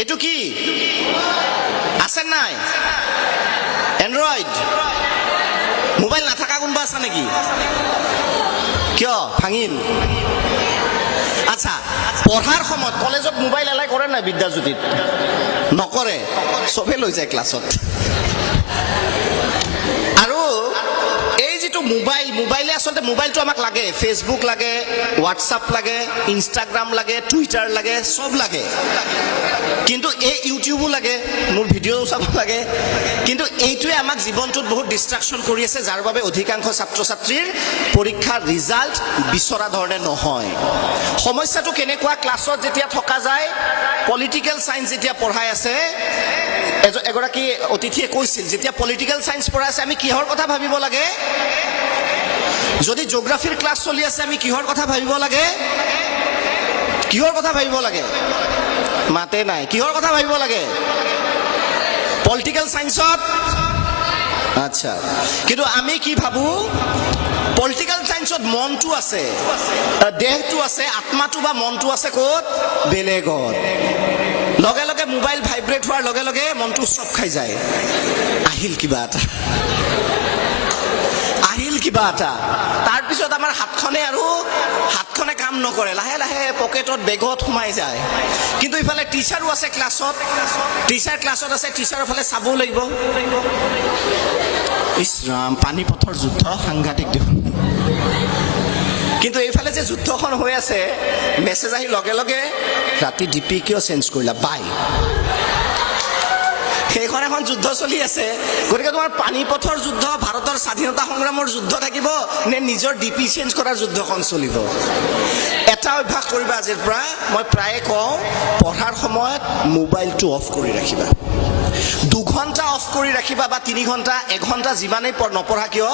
এইটো কি আছে নাই এন্ড্ৰইড মোবাইল নাথাকা কোনোবা আছে নেকি কিয় ভাঙিল আচ্ছা পঢ়াৰ সময়ত কলেজত মোবাইল এলাই কৰে নাই বিদ্যাজ্যোতিত নকৰে চবে লৈ যায় ক্লাছত আৰু এই যেটো মোবাইলে আসলে মোবাইলটো আমাক লাগে ফেসবুক লাগে হোয়াটসঅ্যাপ লাগে ইনস্টাগ্রাম লাগে টুইটার লাগে সব লাগে কিন্তু এই ইউটিউবও লাগে মোৰ ভিডিও সব লাগে কিন্তু এইটোৱে আমাক জীৱনটোত বহুত ডিস্ট্ৰাকশন কৰি আছে যাৰ বাবে অধিকাংশ ছাত্ৰ ছাত্ৰীৰ পৰীক্ষাৰ ৰিজাল্ট বিচৰা ধৰণে নহয় সমস্যাটো কেনেকুৱা ক্লাছত যেতিয়া থকা যায় পলিটিক্যাল সায়েন্স যেতিয়া পঢ়াই আছে এগৰাকী অতিথিয়ে কৈছিল যেতিয়া পলিটিক্যাল সায়েন্স পঢ়াই আছে আমি কিহৰ কথা ভাবিব লাগে যদি জিওগ্ৰাফিৰ ক্লাছ চলি আছে আমি কিহৰ কথা ভাবিব লাগে মাতে নাই কিহৰ কথা ভাবিব লাগে পলিটিক্যাল সায়েন্সত আচ্ছা কিন্তু আমি কি ভাবো পলিটিক্যাল সায়েন্সত মনটো আছে দেহটো আছে আত্মাটো বা মনটো আছে ক'ত বেলেগত লগে লগে মোবাইল ভাইব্ৰেট হোৱাৰ লগে লগে মনটো সব খাই যায় আহিল কিবা এটা তাৰ পিছত আমাৰ হাতখনে কাম নকৰে লাহে লাহে পকেটত বেগত সোমাই যায় কিন্তু ইফালে টিচাৰো আছে ক্লাছত আছে টিচাৰৰ ফালে চাব লাগিব ইছৰাম পানীপথৰ যুদ্ধ সাংঘাতিক দেখোন কিন্তু এইফালে যে যুদ্ধখন হৈ আছে মেছেজ আহি লগে লগে ৰাতি ডিপি কিয় চেঞ্জ কৰিলা বাই সেইখন এখন যুদ্ধ চলি আছে গতিকে তোমাৰ পানীপথৰ যুদ্ধ ভাৰতৰ স্বাধীনতা সংগ্ৰামৰ যুদ্ধ থাকিব নে নিজৰ ডিপি চেঞ্জ কৰাৰ যুদ্ধখন চলিব এটা অভ্যাস কৰিবা আজিৰ পৰা মই প্ৰায়ে কওঁ পঢ়াৰ সময়ত মোবাইলটো অফ কৰি ৰাখিবা 2 ঘণ্টা অফ কৰি ৰাখিবা বা 3 ঘণ্টা 1 ঘণ্টা যিমানেই নপঢ়া কিয়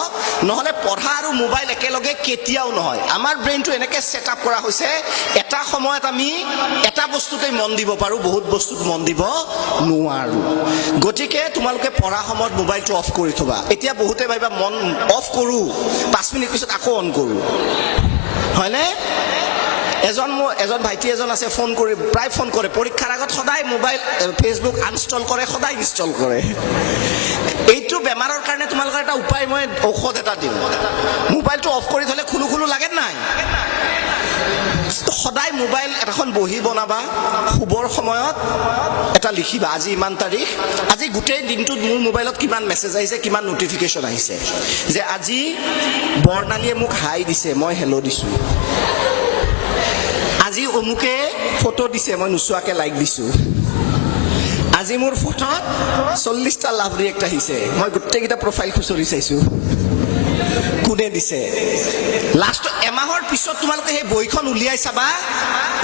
নহলে পঢ়া আৰু মোবাইল একেলগে কেতিয়াও নহয় আমাৰ ব্ৰেইনটো এনেকৈ সেট আপ কৰা হৈছে এটা সময়ত আমি এটা বস্তুতে মন দিব পাৰো বহুত বস্তুত মন দিব নোৱাৰো গতিকে তোমালোকে পঢ়া সময়ত মোবাইলটো অফ কৰি থবা এতিয়া বহুতে ভাবিবা মন অফ কৰো 5 মিনিট পিছত আকৌ অন কৰো হয়নে এজন ভাইটি এজন আছে প্ৰায় ফোন কৰে পৰীক্ষাৰ আগত সদায় মোবাইল ফেসবুক আনইনষ্টল কৰে সদায় ইনষ্টল কৰে এইটো বেমাৰৰ কাৰণে তোমালোকৰ এটা উপায় মই ঔষধ এটা দিওঁ মোবাইলটো অফ কৰি থলে খুলু লাগে নাই সদায় মোবাইল এখন বহি বনাবা শুবৰ সময়ত এটা লিখিবা আজি ইমান তাৰিখ আজি গোটেই দিনটোত মোৰ মোবাইলত কিমান মেছেজ আহিছে কিমান নোটিফিকেশন আহিছে যে আজি বৰ্ণালীয়ে মোক হাই দিছে মই হেলো দিছো আজি অমুকে ফটো দিছে মই নুচুৱাকে লাইক দিছো আজি মোৰ ফটোত 40টা লাভ ৰিয়েক্ট আহিছে মই গোটেইকেইটা প্ৰফাইল খুচৰি চাইছো কোনে দিছে লাষ্ট এমাহৰ পিছত তোমালোকে সেই বইখন উলিয়াই চাবা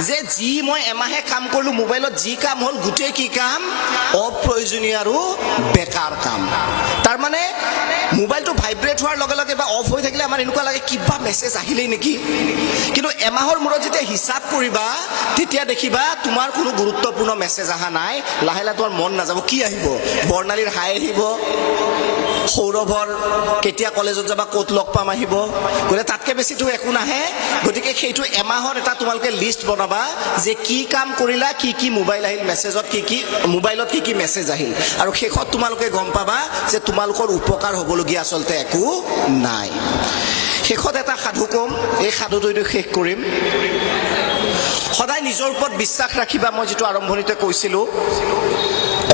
যে যি মই এমাহে কাম কৰিলো মোবাইলত যি কাম হল গোটেই কি কাম অপ্ৰয়োজনীয় আৰু বেকাৰ কাম তাৰ মানে মোবাইলটো ভাইব্ৰেট হোৱাৰ লগে লগে বা অফ হৈ থাকিলে আমাৰ এনেকুৱা লাগে কিবা মেছেজ আহিলেই নেকি কিন্তু এমাহৰ মূৰত যেতিয়া হিচাপ কৰিবা তেতিয়া দেখিবা তোমাৰ কোনো গুৰুত্বপূৰ্ণ মেছেজ আহা নাই লাহে লাহে তোমাৰ মন নাযাব কি আহিব বৰ্ণালীৰ হাই আহিব সৌৰভৰ কেতিয়া কলেজত যাবা ক'ত লগ পাম আহিব গলে তাতকে বেছিটো একো নাহে গতিকে সেইটো এমাহৰ এটা তোমালোকে লিষ্ট বনাবা যে কি কাম কৰিলা কি মোবাইল আহিল মেছেজত কি মোবাইলত কি মেছেজ আহিল আৰু শেষত তোমালোকে গম পাবা যে তোমালোকৰ উপকাৰ হ'বলগীয়া আচলতে একো নাই শেষত এটা সাধু কম এই সাধুটো শেষ কৰিম সদায় নিজৰ ওপৰত বিশ্বাস ৰাখিবা মই যেটো আৰম্ভণিতে কৈছিলো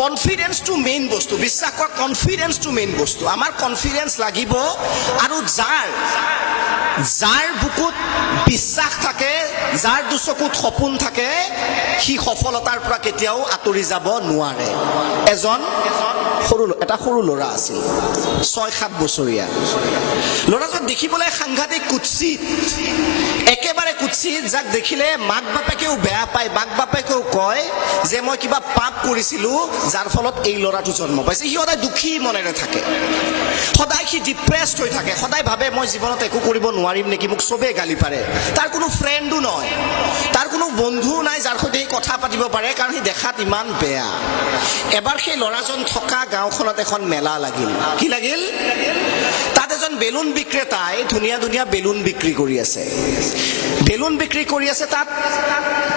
কনফিডেন্স টু মেইন বস্তু বিশ্বাস কৰা কনফিডেন্স টু মেইন বস্তু আমাৰ কনফিডেন্স লাগিব আৰু যাৰ বুকুত বিশ্বাস থাকে যাৰ দুচকুত সপোন থাকে সি সফলতাৰ পৰা কেতিয়াও আঁতৰি যাব নোৱাৰে এটা সৰু ল'ৰা আছিল 6-7 বছৰীয়া ল'ৰাজন দেখিবলৈ সাংঘাতিক কুৎসিত একেবাৰে কুৎসিত যাক দেখিলে মাক বাপেকেও বেয়া পায় মাক বাপেকেও কয় যে মই কিবা পাপ কৰিছিলো যাৰ ফলত এই ল'ৰাটো জন্ম পাইছে সি সদায় দুখী মনেৰে থাকে সদায় সি ডিপ্ৰেছড হৈ থাকে সদায় ভাবে মই জীৱনত একো কৰিব নোৱাৰিম নেকি মোক সবে গালি পাৰে তাৰ কোনো ফ্ৰেণ্ডো নহয় তাৰ কোনো বন্ধু নাই যাৰ সৈতে কথা পাতিব পাৰে কাৰণ সি দেখাত ইমান বেয়া এবাৰ সেই ল'ৰাজন থকা গাঁওখনত এখন মেলা লাগিল কি লাগিল তাত এজন বেলুন বিক্ৰেতাই ধুনীয়া বেলুন বিক্ৰী কৰি আছে তাত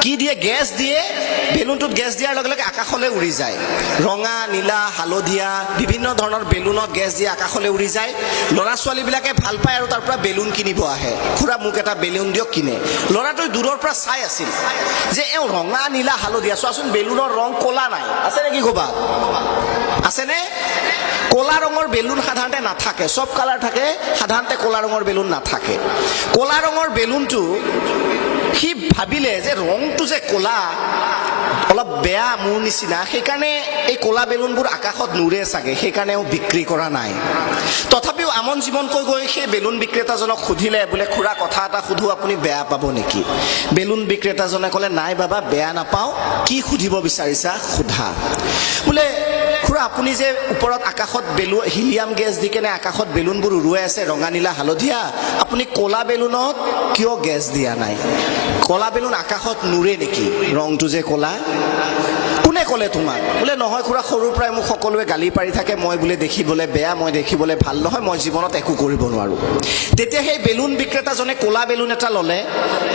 কি দিয়ে গেছ দিয়ে বেলুনটোত গেছ দিয়াৰ লগে লগে আকাশলৈ উৰি যায় ৰঙা নীলা হালধীয়া বিভিন্ন ধৰণৰ বেলুনত গেছ দিয়ে আকাশলৈ উৰি যায় ল'ৰা ছোৱালীবিলাকে ভাল পায় আৰু তাৰ পৰা বেলুন কিনিব আহে খুৰা মোক এটা বেলুন দিয়ক কিনে ল'ৰাটোৱে দূৰৰ পৰা চাই আছিল যে এওঁ ৰঙা নীলা হালধীয়া চোৱাচোন বেলুনৰ ৰং ক'লা নাই আছে নেকি ক'ৰবাত আছেনে ক'লা ৰঙৰ বেলুন সাধাৰণতে নাথাকে সব কালাৰ থাকে সাধাৰণতে ক'লা ৰঙৰ বেলুন নাথাকে ক'লা ৰঙৰ বেলুনটো সি ভাবিলে যে ৰংটো যে ক'লা অলপ বেয়া মোৰ নিচিনা সেইকাৰণে এই ক'লা বেলুনবোৰ আকাশত নুৰে চাগে সেইকাৰণে বিক্ৰী কৰা নাই তথাপিও আমন জীৱনকৈ গৈ সেই বেলুন বিক্ৰেতাজনক সুধিলে বোলে খুৰা কথা এটা সুধো আপুনি বেয়া পাব নেকি বেলুন বিক্ৰেতাজনে ক'লে নাই বাবা বেয়া নাপাওঁ কি সুধিব বিচাৰিছা সোধা বোলে খুৰা আপুনি যে ওপৰত আকাশত বেলুন হিলিয়াম গেছ দি কেনে আকাশত বেলুনবোৰ উৰুৱাই আছে ৰঙা নীলা হালধীয়া আপুনি ক'লা বেলুনত কিয় গেছ দিয়া নাই ক'লা বেলুন আকাশত নুৰে নেকি ৰংটো যে ক'লা কোনে ক'লে তোমাক বোলে নহয় খুৰা সৰুৰ পৰাই মোক সকলোৱে গালি পাৰি থাকে মই বোলে দেখিবলৈ বেয়া মই দেখিবলৈ ভাল নহয় মই জীৱনত একো কৰিব নোৱাৰোঁ তেতিয়া সেই বেলুন বিক্ৰেতাজনে ক'লা বেলুন এটা ল'লে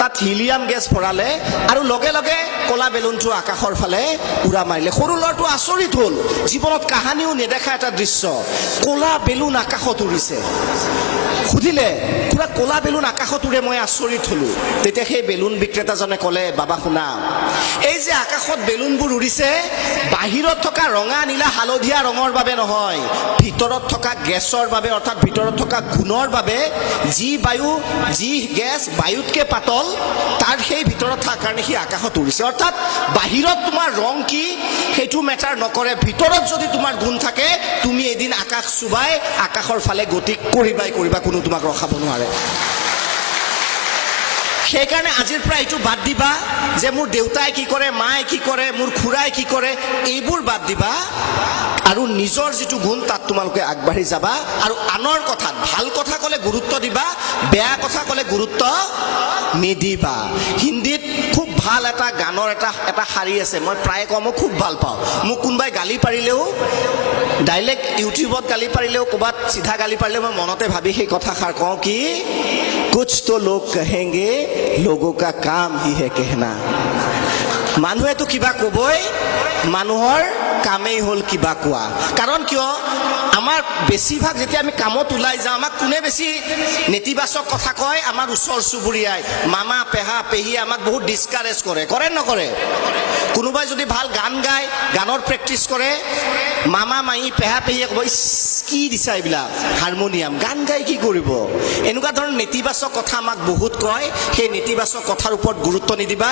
তাত হিলিয়াম গেছ ভৰালে আৰু লগে লগে ক'লা বেলুনটো আকাশৰ ফালে উৰা মাৰিলে সৰু ল'ৰাটো আচৰিত হ'ল জীৱনত কাহানিও নেদেখা এটা দৃশ্য ক'লা বেলুন আকাশত উৰিছে সুধিলে খুৰা ক'লা বেলুন আকাশত উৰে মই আচৰিত হ'লোঁ তেতিয়া সেই বেলুন বিক্ৰেতাজনে ক'লে বাবা শুনা এই যে আকাশত বেলুনবোৰ উৰিছে বাহিৰত থকা ৰঙা নীলা হালধীয়া ৰঙৰ বাবে নহয় ভিতৰত থকা গেছৰ বাবে অৰ্থাৎ ভিতৰত থকা গুণৰ বাবে যি বায়ু যি গেছ বায়ুতকৈ পাতল তাৰ সেই ভিতৰত থকাৰ কাৰণে সি আকাশত উৰিছে অৰ্থাৎ বাহিৰত তোমাৰ ৰং কি সেইটো মেটাৰ নকৰে ভিতৰত যদি তোমাৰ গুণ থাকে তুমি এদিন আকাশ চুবাই আকাশৰ ফালে গতি কৰিবা কোনো তোমাক ৰখাব নোৱাৰে সেইকাৰণে আজিৰ পৰা এইটো বাদ দিবা যে মোৰ দেউতাই কি কৰে মায়ে কি কৰে মোৰ খুৰাই কি কৰে এইবোৰ বাদ দিবা আৰু নিজৰ যিটো গুণ তাত তোমালোকে আগবাঢ়ি যাবা আৰু আনৰ কথাত ভাল কথা ক'লে গুৰুত্ব দিবা বেয়া কথা ক'লে গুৰুত্ব নিদিবা হিন্দীত খুব ভাল এটা গানৰ এটা শাৰী আছে মই প্ৰায় কওঁ মই খুব ভাল পাওঁ মোক কোনোবাই গালি পাৰিলেও ডাইৰেক্ট ইউটিউবত গালি পাৰিলেও ক'ৰবাত চিধা গালি পাৰিলেও মই মনতে ভাবি সেই কথাষাৰ কওঁ কি कुछ तो लोग कहेंगे लोगों का काम ही है कहना মানুহে তো কিবা কবই মানুহৰ কামেই হ'ল কিবা কোৱা কাৰণ কিয় আমাৰ বেছিভাগ যেতিয়া আমি কামত ওলাই যাওঁ আমাক কোনে বেছি নেতিবাচক কথা কয় আমাৰ ওচৰ চুবুৰীয়াই মামা পেহা পেহী আমাক বহুত ডিসকাৰেজ কৰে নকৰে কোনোবাই যদি ভাল গান গায় গানৰ প্ৰেক্টিছ কৰে মামা মাহী পেহা পেহীয়ে ক'ব কি দিছা এইবিলাক হাৰমনিয়াম গান গাই কি কৰিব এনেকুৱা ধৰণৰ নেতিবাচক কথা আমাক বহুত কয় সেই নেতিবাচক কথাৰ ওপৰত গুৰুত্ব নিদিবা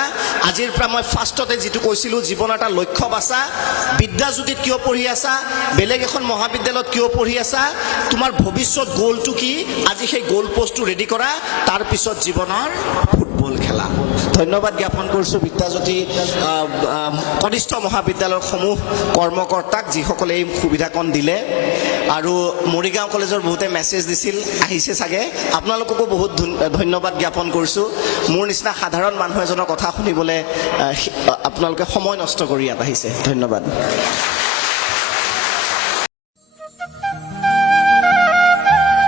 আজিৰ পৰা মই ফাৰ্ষ্টতে যিটো কৈছিলোঁ জীৱনৰ এটা লক্ষ্য বাছা বিদ্যাজ্যোতিত কিয় পঢ়ি আছা বেলেগ এখন মহাবিদ্যালয়ত কিয় পঢ়ি আছা তোমাৰ ভৱিষ্যত গ'লটো কি আজি সেই গ'ল পোষ্টটো ৰেডি কৰা তাৰ পিছত জীৱনৰ ফুটবল খেলা ধন্যবাদ জ্ঞাপন কৰিছোঁ বিদ্যাজ্যোতি কনিষ্ঠ মহাবিদ্যালয়ৰ সমূহ কৰ্মকৰ্তাক যিসকলে এই সুবিধাকণ দিলে আৰু মৰিগাঁও কলেজৰ বহুতে মেছেজ দিছিল আহিছে চাগে আপোনালোককো বহুত ধন্যবাদ জ্ঞাপন কৰিছোঁ মোৰ নিচিনা সাধাৰণ মানুহ এজনৰ কথা শুনিবলৈ আপোনালোকে সময় নষ্ট কৰি ইয়াত আহিছে ধন্যবাদ